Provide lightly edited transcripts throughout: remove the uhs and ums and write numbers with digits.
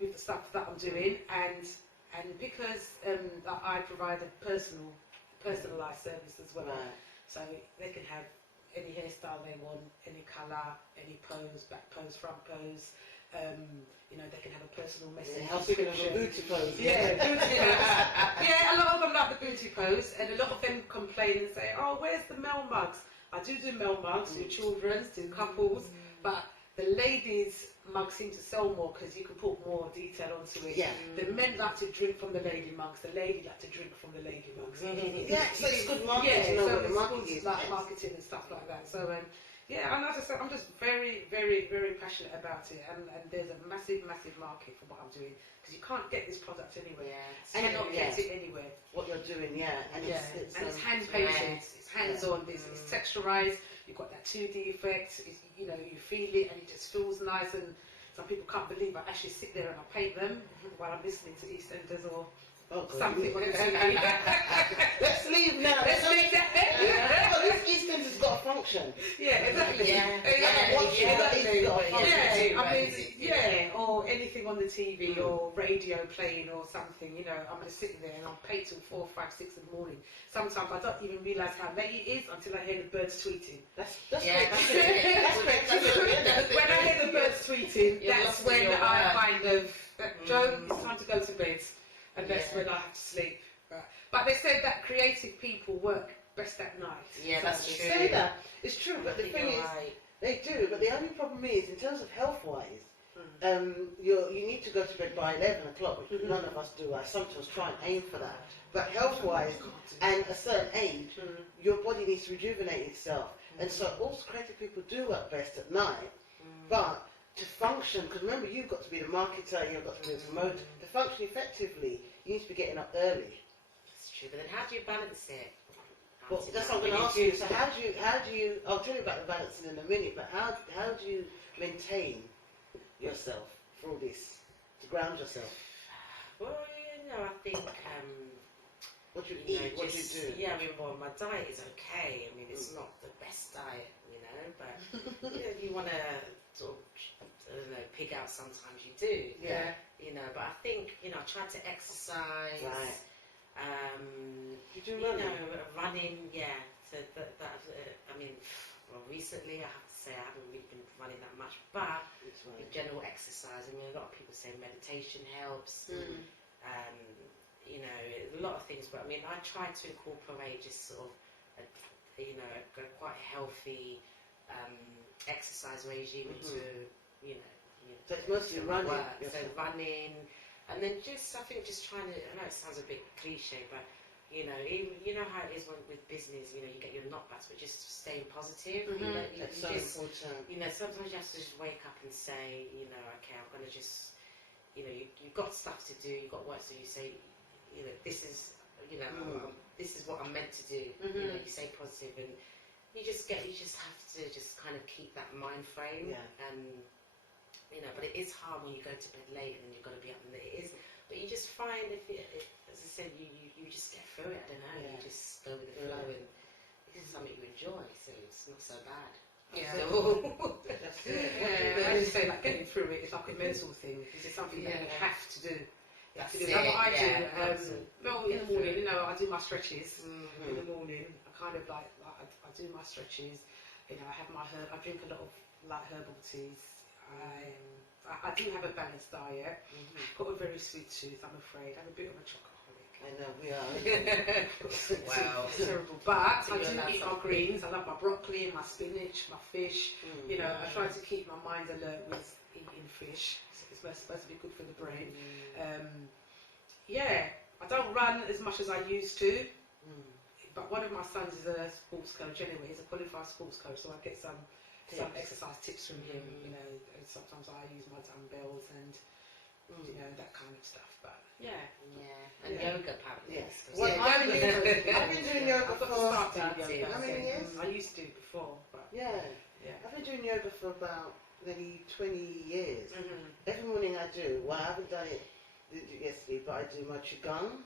with the stuff that I'm doing, and because I provide a personalised service as well, Right. so they can have any hairstyle they want, any colour, any pose, back pose, front pose. You know, they can have a personal message. How big of a booty pose? Yeah, booty pose. Yeah, a lot of them like the booty pose, and a lot of them complain and say, "Oh, where's the male mugs?" I do male mugs, do children's, do couples, but the ladies' mugs seem to sell more because you can put more detail onto it. Yeah. The men like to drink from the lady mugs, the lady like to drink from the lady mugs. Yeah, so it's good marketing to know what the market is. Like marketing and stuff like that. So yeah, and as I said, I'm just very, very, very passionate about it, and there's a massive, massive market for what I'm doing because you can't get this product anywhere. Yeah. You cannot get it anywhere. What you're doing, yeah, and it's hand painted, it's hands on, it's texturized. You've got that 2D effect. You know, you feel it, and it just feels nice. And some people can't believe I actually sit there and I paint them while I'm listening to EastEnders or something on the TV. Let's leave now. Let's leave that. Well, this EastEnders got a function. Yeah, exactly. Or anything on the TV or radio playing or something. You know, I'm just sitting there and I'll paint till 4, 5, 6 in the morning. Sometimes I don't even realise how late it is until I hear the birds tweeting. That's great. When I hear the birds tweeting, that's when I kind of, Joe, it's time to go to bed. And that's when I have to sleep. Right. But they said that creative people work best at night. Yeah, that's true. Say that. It's true, but the thing is, they do. But the only problem is, in terms of health-wise, you need to go to bed by 11 o'clock, which none of us do. I sometimes try and aim for that. But health-wise, and a certain age, your body needs to rejuvenate itself. And so also creative people do work best at night. But to function, because remember, you've got to be the marketer, you've got to be the promoter. To function effectively, you need to be getting up early. That's true, but then how do you balance it? Well, that's what I'm going to ask you. So how do you, I'll tell you about the balancing in a minute, but how do you maintain yourself for all this, to ground yourself? Well, you know, I think... what do you eat? What do you do? Yeah, I mean, well, my diet is okay. I mean, it's not the best diet, you know, but you know, if you want to sort of, I don't know, pig out sometimes, you do. Yeah. You know, but I think, you know, I try to exercise. Right. You do running? running? You know, running, yeah. So I mean, well, recently I have to say I haven't really been running that much, but with general exercise, I mean, a lot of people say meditation helps. You know, a lot of things, but I mean, I try to incorporate just sort of, you know, a quite healthy exercise regime into, you know. So it's mostly running. So running, and then just, I think, just trying to, I know it sounds a bit cliche, but you know, even, you know how it is with business, you know, you get your knockbacks, but just staying positive. You know, That's so important. You know, sometimes you have to just wake up and say, you know, okay, I'm going to just, you know, you've got stuff to do, you've got work to do, you say, you know, this is, you know, this is what I'm meant to do. You know, you say positive, and you just have to just kind of keep that mind frame. And you know, but it is hard when you go to bed late and then you've got to be up and it is. But you just find if as I said, you just get through it. I don't know. You just go with the flow, and this is something you enjoy, so it's not so bad. Yeah. So, that's it. I just say like getting through it is like a mental thing. This is something that you have to do. That's what I do. Well, in the morning, you know, I do my stretches in the morning. I kind of like I do my stretches. You know, I have my I drink a lot of light herbal teas. I do have a balanced diet. I've got a very sweet tooth, I'm afraid. I'm a bit of a chocoholic. I know, we are. Wow. It's terrible. But I do eat my greens. I love my broccoli and my spinach, my fish. You know, I try to keep my mind alert with eating fish. It's supposed to be good for the brain. Yeah, I don't run as much as I used to. But one of my sons is a sports coach anyway. He's a qualified sports coach, so I get some exercise tips from him. You know, and sometimes I use my dumbbells and you know, that kind of stuff. But and yoga apparently. Yes. Well, I've been doing yoga for how many years? I used to before, but I've been doing yoga for about nearly 20 years. Every morning I do. Well, I haven't done it yesterday, but I do my qigong,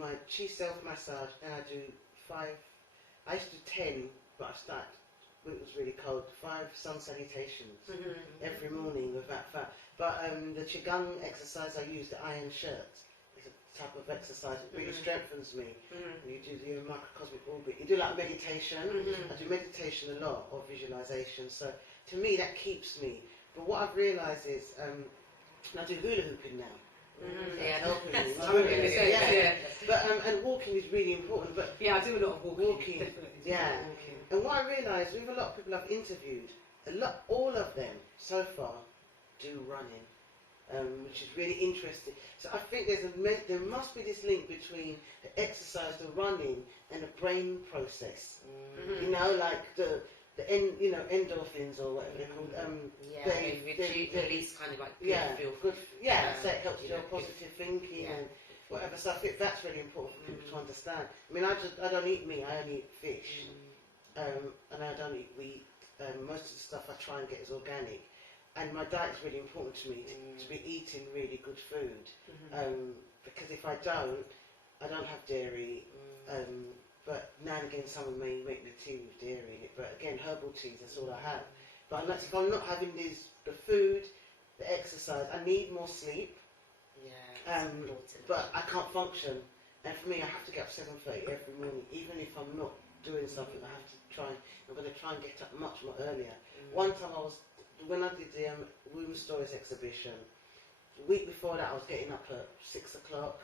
my chi self massage, and I do 5. I used to do 10, but I start when it was really cold, 5 sun salutations every morning with that fat. But the Qigong exercise I use, the iron shirt, is a type of exercise. It really strengthens me. You do your microcosmic orbit. You do like meditation. I do meditation a lot, or visualization. So to me, that keeps me. But what I've realised is, I do hula hooping now. Yeah, Helping me. Yeah. But and walking is really important. But yeah, I do a lot of walking. Walking, Definitely do yeah. a lot of walking. and what I realised with a lot of people I've interviewed, all of them so far do running, which is really interesting. So I think there must be this link between the exercise, the running, and the brain process. You know, like the endorphins or whatever they're called. they release kind of like good feel. Good. Yeah, so it helps you your know, positive thinking yeah. and whatever. So I think that's really important for people to understand. I mean, I don't eat meat. I only eat fish, and I don't eat wheat. Most of the stuff I try and get is organic, and my diet's really important to me to be eating really good food. Because if I don't have dairy. But now and again, someone may make the tea with dairy in it. But again, herbal teas, that's all I have. But unless if I'm not having the food, the exercise, I need more sleep. Yeah. But I can't function. And for me, I have to get up 7:30 every morning, even if I'm not doing something. I have to try. I'm going to try and get up much more earlier. One time when I did the Womb Stories exhibition, the week before that, I was getting up at 6 o'clock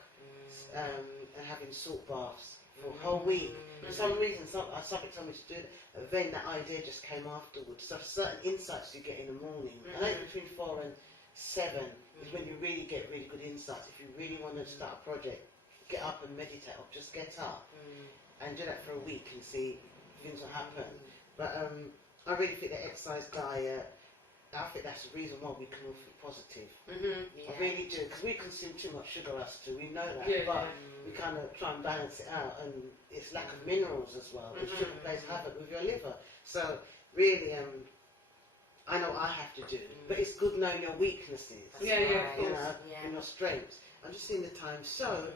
and having salt baths for a whole week. For some reason, something told me to do it. But then that idea just came afterwards. So certain insights you get in the morning. I think between 4 and 7 is when you really get really good insights. If you really want to start a project, get up and meditate, or just get up and do that for a week and see if things will happen. But I really think that exercise, diet, I think that's the reason why we can all feel positive. I really do, because we consume too much sugar, us too. We know that, but we kind of try and balance it out, and it's lack of minerals as well. Which sugar plays havoc with your liver. So really, I know what I have to do, but it's good knowing your weaknesses. Of course. And your strengths. I'm just seeing the time. So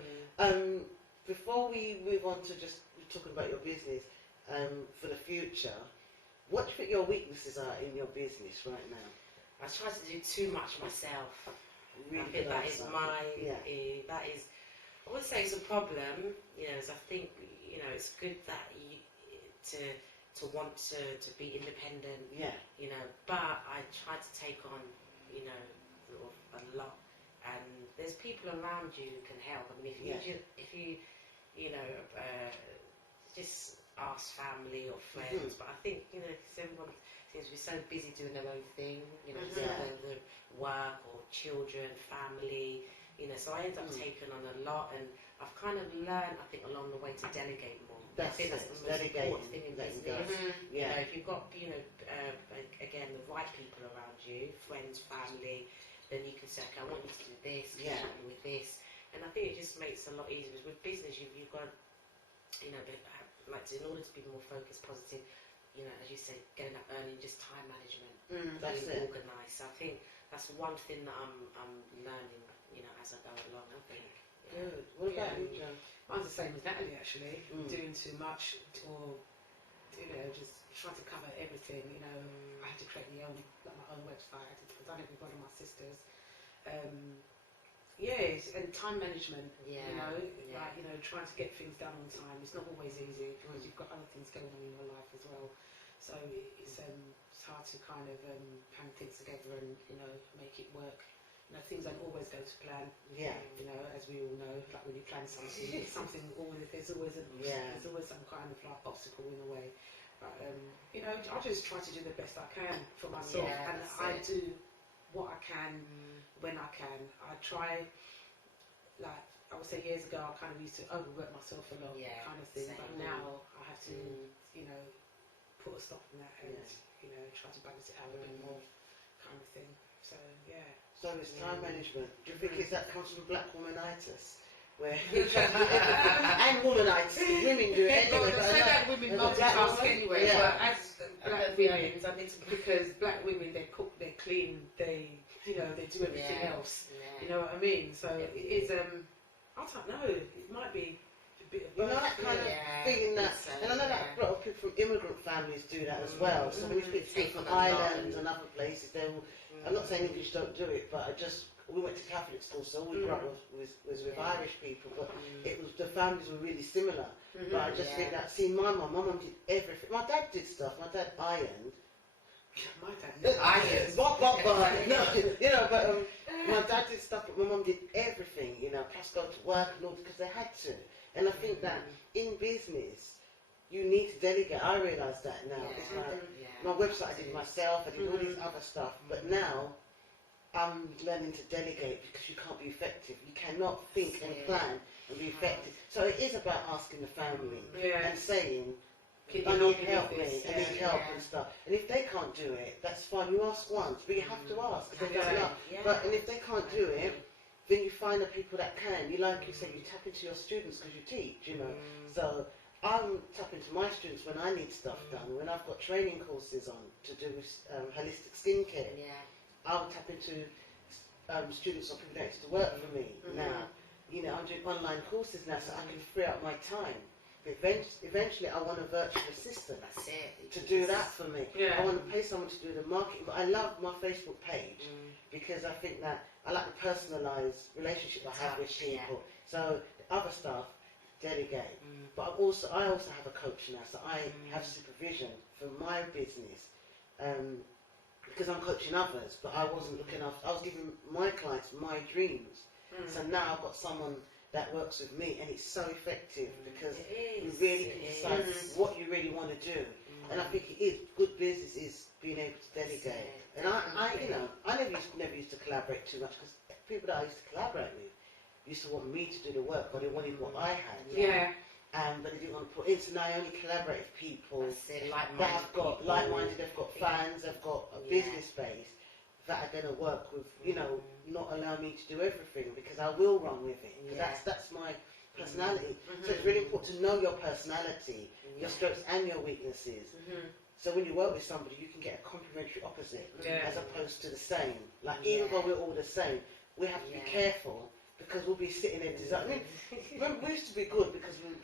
before we move on to just talking about your business for the future. What do you think your weaknesses are in your business right now? I try to do too much myself. Really I think that is that is, I would say it's a problem, as I think, it's good that you, to want to be independent, but I try to take on, sort of a lot, and there's people around you who can help. I mean, if you just ask family or friends, but I think, because everyone seems to be so busy doing their own thing, the work or children, family, so I end up taking on a lot, and I've kind of learned, I think, along the way to delegate more. I think that's the most important thing in business. If you've got, again, the right people around you, friends, family, then you can say, okay, I want you to do this, can you help me with this? And I think it just makes it a lot easier, because with business, you've got, in order to be more focused, positive, as you say, getting up early, just time management, being organised. So I think that's one thing that I'm learning, as I go along. I think. Good. What about you, Jo? Mine's the same as Natalie, actually. Doing too much, or just trying to cover everything. I had to create my own website. I've done it with one of my sisters. And time management, trying to get things done on time. It's not always easy because you've got other things going on in your life as well. So it's hard to kind of hang things together and, make it work. Things don't always go to plan. As we all know, like when you plan something, there's always some kind of like obstacle in the way. But I just try to do the best I can for myself, and I do what I can when I can. I try, like I would say years ago, I kind of used to overwork myself a lot, kind of thing. But now I have to, put a stop on that and try to balance it out a bit more, kind of thing. So So it's time management. Do you think that comes from black womanitis? Where and womanitis, women do it anyway. Well, say that women multitask anyway, but as black women, because black women, they cook, they clean, they do everything else. You know what I mean? So it is. I don't know. It might be bit of You know both. that kind of thing that, and I know that a lot of people from immigrant families do that as well. So when you speak to people from Ireland and other places, they will. I'm not saying English don't do it, but we went to Catholic school, so all we grew up was with Irish people, but it was the families were really similar. But I just think that, see, my mum did everything. My dad did stuff. My dad ironed. My dad ironed. No, you know, but my dad did stuff, but my mum did everything. You know, plus go to work and all because they had to. And I think that in business, you need to delegate. I realise that now. It's like my website I did myself. I did all this other stuff, but now I'm learning to delegate because you can't be effective. You cannot think and plan and be effective. So it is about asking the family and saying, I need help, me. I need help and stuff. And if they can't do it, that's fine. You ask once, but you have to ask because they don't know. But and if they can't do it, then you find the people that can. You like you said, you tap into your students because you teach. You know, so I'm tapping to my students when I need stuff done. When I've got training courses on to do with holistic skincare. I'll tap into students or people that used to work for me now. You know, I'm doing online courses now, so I can free up my time. Eventually, I want a virtual assistant to do that for me. I want to pay someone to do the marketing, but I love my Facebook page because I think that I like the personalised relationship I have with people. So the other stuff, delegate. But I also have a coach now, so I have supervision for my business. Because I'm coaching others, but I wasn't looking after. I was giving my clients my dreams. So now I've got someone that works with me, and it's so effective because you really can decide what you really want to do. And I think it is good business is being able to delegate. And I never used to collaborate too much because people that I used to collaborate with used to want me to do the work, but they wanted what I had. But they didn't want to put in. So now I only collaborate with people that have got like-minded, they've got fans, they've got a business base that are going to work with, you know, not allow me to do everything because I will run with it. That's my personality. So it's really important to know your personality, your strengths and your weaknesses. So when you work with somebody, you can get a complementary opposite as opposed to the same. Like even though we're all the same, we have to be careful. Because we'll be sitting there designing. Remember, we used to be good because we'd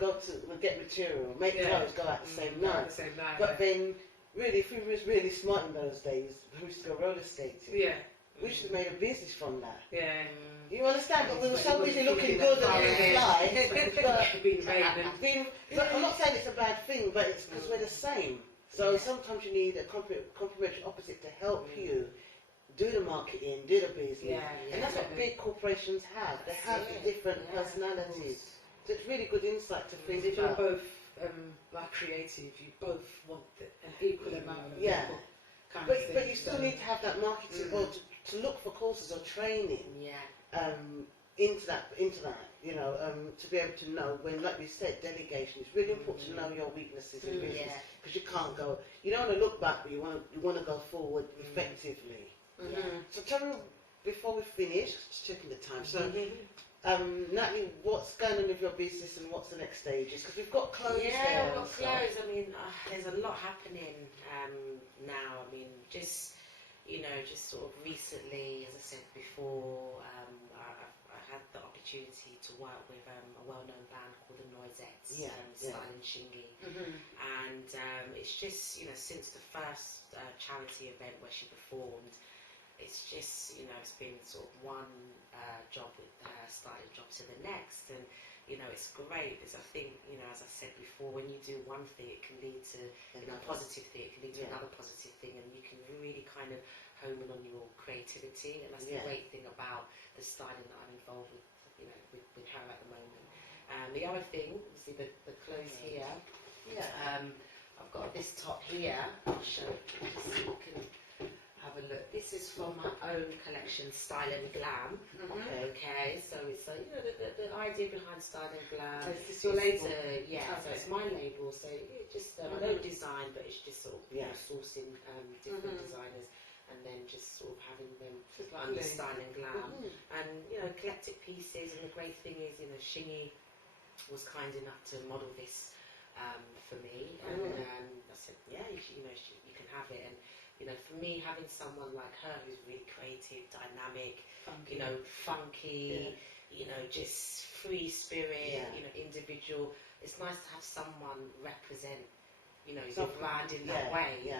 get material, make clothes, go out the same night. But then, really, if we was really smart in those days, we used to go roller skating. We should have made a business from that. You understand? But we were so busy looking good and fly. But I'm not saying it's a bad thing, but it's because we're the same. So sometimes you need a complementary opposite to help you do the marketing, do the business, and that's what big corporations have. They have different personalities. So it's really good insight to think if about. you're both like creative, you both want an equal amount of kind of thing. But you still need to have that marketing or to look for courses or training into that, you know, to be able to know when, like we said, delegation. It's really important to know your weaknesses in business because you can't go. You don't want to look back, but you want to go forward effectively. So tell me, before we finish, just checking the time. So, Natalie, what's going on with your business and what's the next stages? Because we've got clothes there. Yeah, we've got clothes. I mean, there's a lot happening now. I mean, just sort of recently, as I said before, I had the opportunity to work with a well-known band called the Noisettes, styling Shingy. And it's just, since the first charity event where she performed, it's just, it's been sort of one job with her, starting job to the next, and it's great because I think, as I said before, when you do one thing, it can lead to a positive thing, it can lead to another positive thing, and you can really kind of hone in on your creativity, and that's the great thing about the styling that I'm involved with, with her at the moment. The other thing, obviously the clothes here, I've got this top here, I'll show you so you can have a look. This is from my own collection, Style and Glam. Okay, so it's the idea behind Style and Glam. Is this your label? So it's my label. So it just I don't design, but it's just sort of sourcing different designers and then just sort of having them under Style and Glam. And eclectic pieces. And the great thing is, Shingy was kind enough to model this for me, and I said, you can have it. And You know, for me, having someone like her who's really creative, dynamic, Funky. you know, funky, you know, just free spirit, you know, individual. It's nice to have someone represent, you know, your brand in that way.